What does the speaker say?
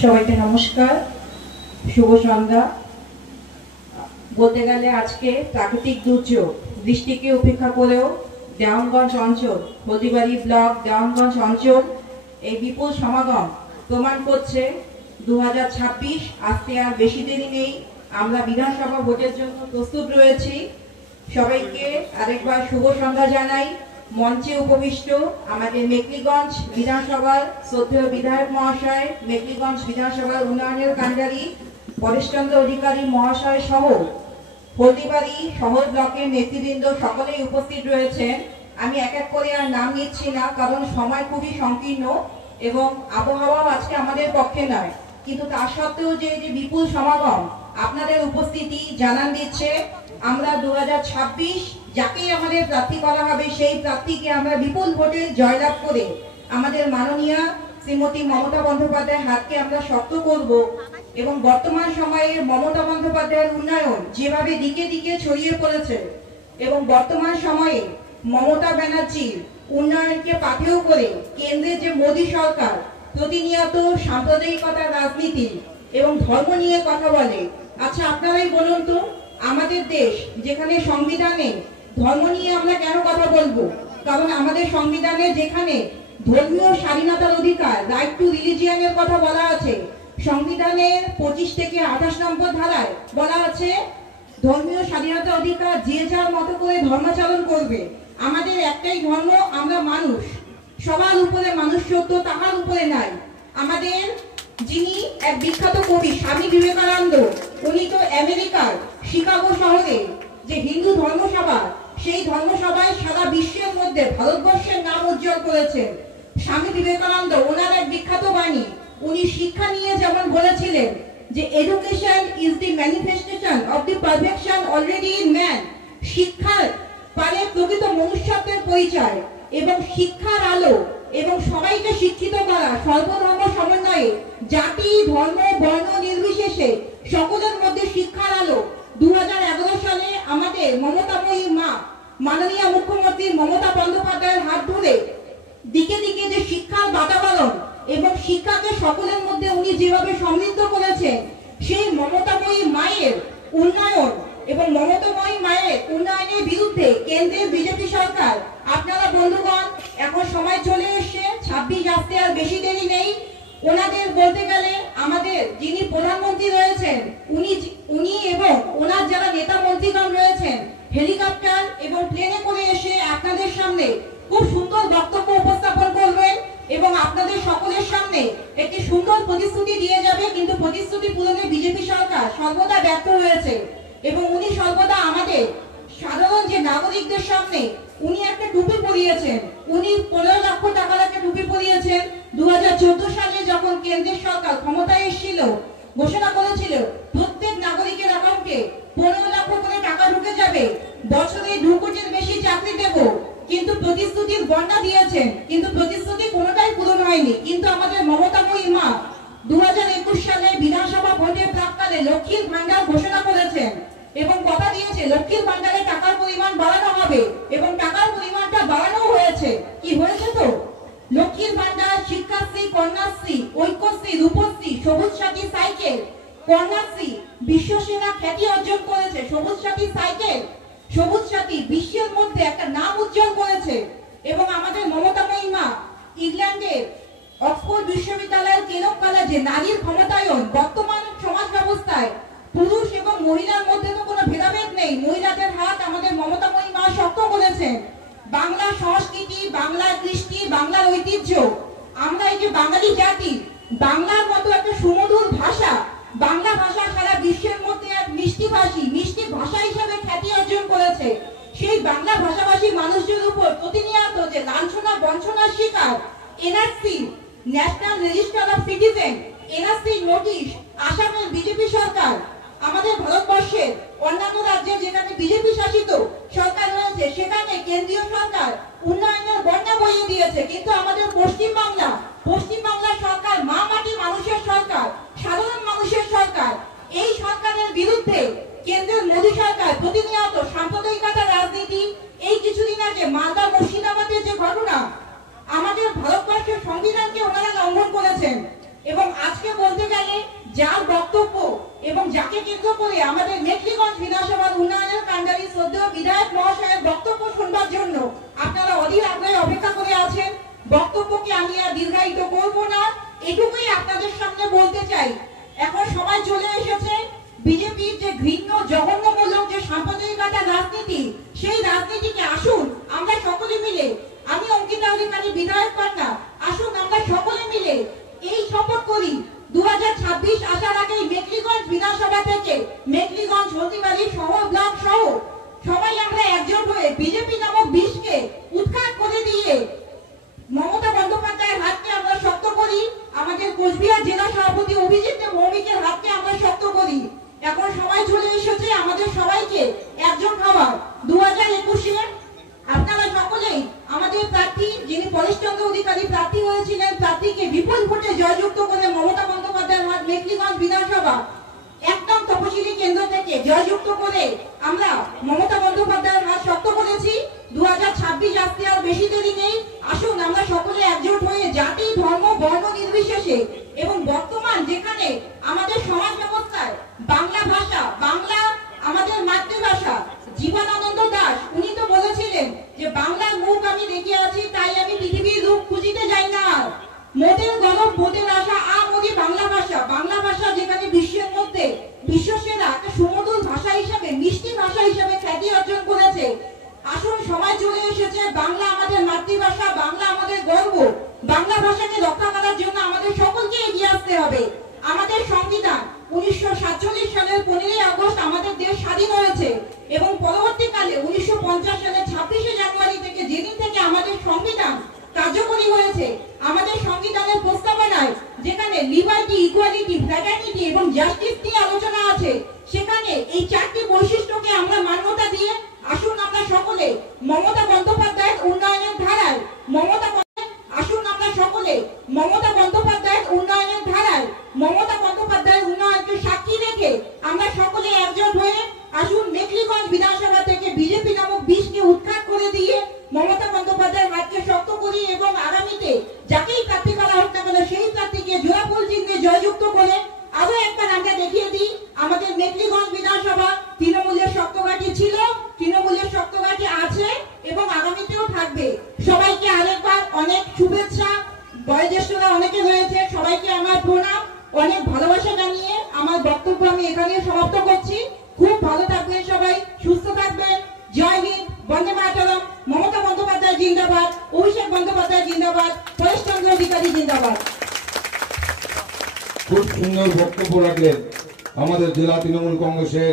সবাইকে নমস্কার, শুভ সন্ধ্যা। বলতে গেলে আজকে প্রাকৃতিক দুর্যোগ বৃষ্টিকে উপেক্ষা করেও দেওয়ানগঞ্জ অঞ্চল, হলদিবাড়ি ব্লক দেওয়ানগঞ্জ অঞ্চল এই বিপুল সমাগম প্রমাণ করছে 2026 আসতে আর বেশি দেরি নেই। আমরা বিধানসভা ভোটের জন্য প্রস্তুত রয়েছি। সবাইকে আরেকবার শুভ সন্ধ্যা জানাই। মঞ্চে উপবিষ্ট আমাদের মেকলিগঞ্জ বিধানসভার শ্রদ্ধেয় বিধায়ক মহাশয়, মেকলিগঞ্জ বিধানসভার উন্নয়নের কাণ্ডারি পরেশচন্দ্র অধিকারী মহাশয় সহ হলদিবাড়ি শহর ব্লকের নেতৃবৃন্দ সকলেই উপস্থিত রয়েছেন। আমি এক এক করে আর নাম নিচ্ছি না, কারণ সময় খুবই সংকীর্ণ এবং আবহাওয়াও আজকে আমাদের পক্ষে নয়। কিন্তু তা সত্ত্বেও যে বিপুল সমাগম, আপনাদের উপস্থিতি জানান দিচ্ছে আমরা 2026 যাকেই আমাদের প্রার্থী করা হবে সেই প্রার্থীকে আমরা বিপুল ভোটে জয়লাভ করে আমাদের মাননীয়া শ্রীমতী মমতা বন্দ্যোপাধ্যায়ের হাতকে আমরা শক্ত করব। এবং বর্তমান সময়ে মমতা বন্দ্যোপাধ্যায়ের উন্নয়ন যেভাবে দিকে দিকে ছড়িয়ে পড়েছে এবং বর্তমান সময়ে মমতা ব্যানার্জির উন্নয়নকে পাথেয় করে কেন্দ্রের যে মোদী সরকার প্রতিনিয়ত সাম্প্রদায়িকতার রাজনীতি এবং ধর্ম নিয়ে কথা বলে। আচ্ছা, আপনারাই বলুন তো, আমাদের দেশ যেখানে সংবিধানে ধর্ম নিয়ে আমরা কেন কথা বলবো? কারণ আমাদের সংবিধানে যেখানে ধর্মীয় স্বাধীনতার অধিকার, রাইট টু রিলিজিয়নের কথা বলা আছে, সংবিধানের 25 থেকে 28 নম্বর ধারায় বলা আছে ধর্মীয় স্বাধীনতার অধিকার, যে যার মতো করে ধর্মাচরণ করবে। আমাদের একটাই ধর্ম, আমরা মানুষ, সবার উপরে মানুষ্যত্ব, তাহার উপরে নাই। আমাদের যিনি এক বিখ্যাত কবি স্বামী বিবেকানন্দ, উনি তো আমেরিকার শিকাগো শহরে যে হিন্দু ধর্মসভা, সেই ধর্মসভায় সারা বিশ্বের মধ্যে ভারতবর্ষের নাম উজ্জ্বল করেছেন। স্বামী বিবেকানন্দ ওনার এক বিখ্যাত বাণী, উনি শিক্ষা নিয়ে যেমন বলেছিলেন যে education is the manifestation of the perfection already in man. শিক্ষার পারে প্রকৃত মনুষ্যত্বের পরিচয় এবং শিক্ষার আলো এবং সবাইকে শিক্ষিত করা, সর্বধর্ম সমন্বয়ে জাতি ধর্ম বর্ণ নির্বিশেষে সকলের মধ্যে শিক্ষার আলো। 2011 সালে আমাদের মমতাময়ী মা মাননীয় মুখ্যমন্ত্রী মমতা বন্দ্যোপাধ্যায়ের হাত ধরে দিকে দিকে যে শিক্ষার বাতাবরণ এবং শিক্ষাকে সকলের মধ্যে উনি যেভাবে সমৃদ্ধ করেছেন, সেই মমতাময়ী মায়ের উন্নয়ন এবং মমতাময়ী মায়ের উন্নয়নের বিরুদ্ধে কেন্দ্রের বিজেপি সরকার। আপনারা বন্ধুগণ, এখন সময় চলে এসছে, 26 আসতে আর বেশি দেরি নেই। ওনাদের বলতে গেলে আমাদের যিনি প্রধানমন্ত্রী রয়েছেন, উনি এবং ওনার যারা নেতা মন্ত্রীগণ রয়েছেন হেলিকপ্টার এবং প্লেনে করে এসে আপনাদের সামনে খুব সুন্দর বক্তব্য উপস্থাপন করবেন এবং আপনাদের সকলের সামনে একটি সুন্দর প্রতিশ্রুতি দিয়ে যাবে। কিন্তু প্রতিশ্রুতি পূরণে বিজেপি সরকার সর্বদা ব্যর্থ হয়েছে এবং উনি সর্বদা আমাদের সাধারণ যে নাগরিকদের সামনে উনি একটা টুপি পরিয়েছেন। উনি 15 লক্ষ টাকার একটা টুপি পরিয়েছেন। 2014 সালে যখন কেন্দ্রের সরকার ক্ষমতায় এসেছিল, ঘোষণা করেছিল প্রত্যেক নাগরিকের অ্যাকাউন্টে 15 লক্ষ করে টাকা ঢুকে যাবে, বছরে 2 কোটির বেশি চাকরি দেব। কিন্তু প্রতিশ্রুতির বন্যা দিয়েছেন, কিন্তু প্রতিশ্রুতি কোনোটাই পূরণ হয়নি। কিন্তু আমাদের মমতাময়ী মা 2021 সালে বিধানসভা ভোটের প্রাক্কালে লক্ষ্মীর ভান্ডার ঘোষণা করেছেন এবং কথা দিয়েছে লক্ষ্মীর ভান্ডারে টাকার পরিমাণ বাড়ানো হবে এবং টাকার পরিমাণটা বাড়ানো হয়েছে। কি হয়েছে? তো লক্ষ্মীর ভান্ডার, শিক্ষাশ্রী, কন্যাশ্রী, ঐক্যশ্রী, রূপশ্রী, সবুজ সাথী সাইকেল, কন্যাশ্রী বিশ্বসেরা খ্যাতি অর্জন করেছে। সবুজ সাথী সাইকেল, সবুজ সাথী বিশ্বের মধ্যে একটা নাম উজ্জ্বল করেছে। এবং আমাদের মমতাময়ী মা ইংল্যান্ডের অক্সফোর্ড বিশ্ববিদ্যালয়ের কেনক কলেজে নারীর ক্ষমতায়ন, বর্তমান সমাজ ব্যবস্থায় পুরুষ এবং মহিলার মধ্যে তো কোনো ভেদাভেদ নেই, মহিলাদের হাত আমাদের মমতাময়ী মা শক্ত করেছেন। বাংলা সংস্কৃতি, বাংলা কৃষ্টি, বাংলার ঐতিহ্য, আমরা এই যে বাঙালি জাতি, বাংলার মতো একটা সুমধুর ভাষা, বাংলা ভাষা সারা বিশ্বের মধ্যে এক মিষ্টি ভাষা হিসেবে খ্যাতি অর্জন করেছে। সেই বাংলা ভাষাভাষী মানুষদের উপর প্রতিনিয়ত যে লাঞ্ছনা বঞ্চনার শিকার, NRC national register of citizen, NRC notice আসামের বিজেপি সরকার, আমাদের ভারতবর্ষের অন্যান্য রাজ্যে যেখানে বিজেপি শাসিত সরকার রয়েছে সেখানে কেন্দ্রীয় সরকার উন্নয়নের বন্যা বইয়ে দিয়েছে। কিন্তু আমাদের পশ্চিমবাংলার সরকার মা মাটি মানুষের সরকার, সাধারণ মানুষের সরকার। এই সরকারের বিরুদ্ধে কেন্দ্রের মোদী সরকার প্রতিনিয়ত সাম্প্রদায়িকতার রাজনীতি। এই কিছুদিন আগে মালদা মুর্শিদাবাদের যে ঘটনা, আমাদের ভারতবর্ষের সংবিধানকে ওনারা লঙ্ঘন করেছেন। এবং আজকে বলতে গেলে যার বক্তব্য এবং যাকে কেন্দ্র করে আমাদের মেখলিগঞ্জ বিধানসভার উন্নয়নের কাণ্ডারী শ্রদ্ধেয় বিধায়ক মহাশয়ের বক্তব্য শুনবার জন্য আপনারা অধীর আগ্রহে অপেক্ষা করে আছেন। বক্তব্যকে আমি আর দীর্ঘায়িত করব না, এটুকুই আপনাদের সামনে বলতে চাই। এখন সময় চলে এসেছে বিজেপির যে ঘৃণ্য জঘন্যমূলক যে সাম্প্রদায়িকতার রাজনীতি, সেই রাজনীতিকে আসুন আমরা সকলে মিলে, আমি অঙ্কিতা অধিকারী বিধায়ক কন্যা, আসুন আমরা সকলে মিলে এই শপথ করি 2026 আসার আগেই মেখলিগঞ্জ বিধানসভা থেকে মেখলিগঞ্জ, হলদিবাড়ি শহর ব্লক সহ সবাই আমরা একজোট হয়ে বিজেপি নামক বিষকে উৎখাত করে দিয়ে মমতা বন্দ্যোপাধ্যায়ের হাতকে আমরা শক্ত করি, আমাদের কোচবিহার জেলা সভাপতি অভিজিৎ ভৌমিকের হাতকে আমরা শক্ত করি। এখন সময় চলে এসেছে আমাদের সবাইকে একজোট হওয়ার। 2021-এ আপনারা সকলেই আমাদের প্রার্থী যিনি পরেশচন্দ্র অধিকারী প্রার্থী হয়েছিলেন, প্রার্থীকে বিপুল ভোটে জয়যুক্ত করে মমতা বন্দ্যোপাধ্যায়ের হাত মেখলিগঞ্জ বিধানসভা একদম তপশিলি কেন্দ্র থেকে জয়যুক্ত করে আমরা মমতা বন্দ্যোপাধ্যায়ের হাত শক্ত করেছি। 2026 আসতে আর বেশি দেরি নেই, আসুন আমরা সকলে একজোট হয়ে জাতি, ধর্ম, বর্ণ নির্বিশেষে এবং বর্তমান যেখানে আমাদের সমাজ ব্যবস্থায় বাংলা ভাষা, বাংলা আমাদের মাতৃভাষা, জীবনানন্দ দাশ উনি তো বলেছিলেন যে বাংলার মুখ আমি দেখে আছি তাই আমি পৃথিবীর রূপ খুঁজিতে যাই না। মোদের গরব মোদের আশা মোদি বাংলা ভাষা, বাংলা ভাষা যেখানে বিশ্বের মধ্যে বিশ্বসেরা একটা সুমধুর ভাষা হিসেবে, মিষ্টি ভাষা হিসেবে খ্যাতি অর্জন করেছে। আসুন সময় চলে এসেছে, বাংলা আমাদের মাতৃভাষা, বাংলা আমাদের গর্ব, বাংলা ভাষাকে রক্ষা করার জন্য আমাদের সকলকে এগিয়ে আসতে হবে। আমাদের সংবিধান 1947 সালের 15ই আগস্ট আমাদের দেশ স্বাধীন হয়েছে এবং পরবর্তীকালে 1950 সালের 26শে জানুয়ারি থেকে যেদিন থেকে আমাদের সংবিধান কার্যকরী হয়েছে, আমাদের সংবিধানের প্রস্তাবনায় যেখানে লিবার্টি, ইকুয়ালিটি, ফ্র্যাটার্নিটি এবং জাস্টিস নিয়ে আলোচনা আছে, সেখানে এই চারটি বৈশিষ্ট্যকে আমরা মান্যতা দিয়ে আসুন আমরা সকলে মমতা বন্দ্যোপাধ্যায়ের উন্নয়নের ধারায় আসুন আমরা সকলে মমতা বন্দ্যোপাধ্যায়ের উন্নয়নের ধারায় মমতা বন্দ্যোপাধ্যায়ের উন্নয়নকে সাক্ষী রেখে আমরা সকলে একজোট হয়ে আসুন মেখলিগঞ্জ বিধানসভা থেকে বিজেপি নামক বিষকে উৎখাত করে দিয়ে মমতা বন্দ্যোপাধ্যায়ের হাতকে শক্ত করি এবং আগামীতে যাকেই প্রার্থী করা হোক না কেন সেই প্রার্থীকে জোড়াফুল চিহ্নে জয়যুক্ত করে আরো একবার আমরা দেখিয়ে দিই আমাদের মেখলিগঞ্জ বিধানসভা তৃণমূলের শক্তঘাঁটি ছিল, তৃণমূলের শক্তঘাঁটি আছে এবং আগামীতেও থাকবে। সবাইকে আরেকবার অনেক শুভেচ্ছা, বয়োজ্যেষ্ঠরা অনেকে রয়েছে, সবাইকে আমার প্রণাম, অনেক ভালোবাসা জানিয়ে আমার বক্তব্য আমি এখানে সমাপ্ত করছি। খুব ভালো থাকবেন সবাই, সুস্থ থাকবেন। জয় হিন্দ, বন্দে মাতরম, মমতা বন্দ্যোপাধ্যায় জিন্দাবাদ, অভিষেক বন্দ্যোপাধ্যায় জিন্দাবাদ, পরেশচন্দ্র অধিকারী জিন্দাবাদ। খুব সুন্দর বক্তব্য রাখলেন আমাদের জেলা তৃণমূল কংগ্রেসের